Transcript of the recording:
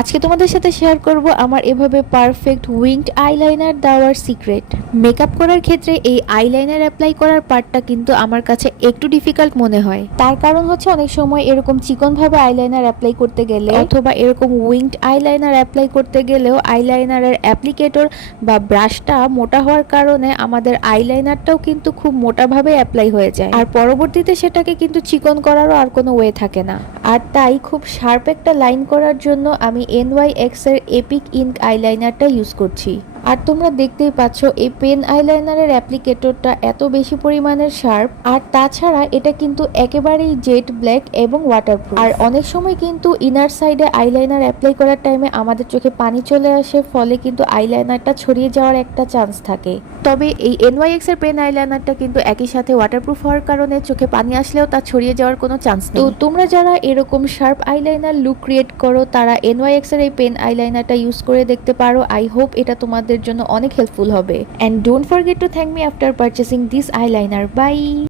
আজকে তোমাদের সাথে শেয়ার করব আমার এভাবে পারফেক্ট উইংড আইলাইনার দেওয়ার সিক্রেট। মেকআপ করার ক্ষেত্রে এই আইলাইনার অ্যাপ্লাই করার পার্টটা কিন্তু আমার কাছে একটু ডিফিকাল্ট মনে হয়। তার কারণ হচ্ছে অনেক সময় এরকম চিকন ভাবে আইলাইনার অ্যাপ্লাই করতে গেলে অথবা এরকম উইংড আইলাইনার অ্যাপ্লাই করতে গেলেও আইলাইনারের অ্যাপ্লিকেটর বা ব্রাশটা মোটা হওয়ার কারণে আমাদের আইলাইনারটাও কিন্তু খুব মোটাভাবে অ্যাপ্লাই হয়ে যায়, আর পরবর্তীতে সেটাকে কিন্তু চিকন করারও আর কোনো ওয়ে থাকে না। আর তাই খুব শার্প একটা লাইন করার জন্য আমি NYX এর এপিক ইঙ্ক আইলাইনারটা ইউজ করছি। আর তোমরা দেখতেই পাচ্ছ এই পেন আইলাইনারের অ্যাপ্লিকেটরটা এত বেশি পরিমাণের শার্প, আর তাছাড়া এটা কিন্তু একেবারেই জেড ব্ল্যাক এবং ওয়াটারপ্রুফ। আর অনেক সময় কিন্তু ইনার সাইডে আইলাইনার অ্যাপ্লাই করার টাইমে আমাদের চোখে পানি চলে আসে, ফলে কিন্তু আইলাইনারটা ছড়িয়ে যাওয়ার একটা চান্স থাকে। তবে এই NYX এর পেন আইলাইনারটা কিন্তু একই সাথে ওয়াটারপ্রুফ হওয়ার কারণে চোখে পানি আসলেও তা ছড়িয়ে যাওয়ার কোনো চান্স নেই। তো তোমরা যারা এরকম শার্প আইলাইনার লুক ক্রিয়েট করো তারা NYX এর এই পেন আইলাইনারটা ইউজ করে দেখতে পারো। আই হোপ এটা তোমাদের জন্য অনেক হেল্পফুল হবে। And don't forget to thank me after purchasing this eyeliner. By.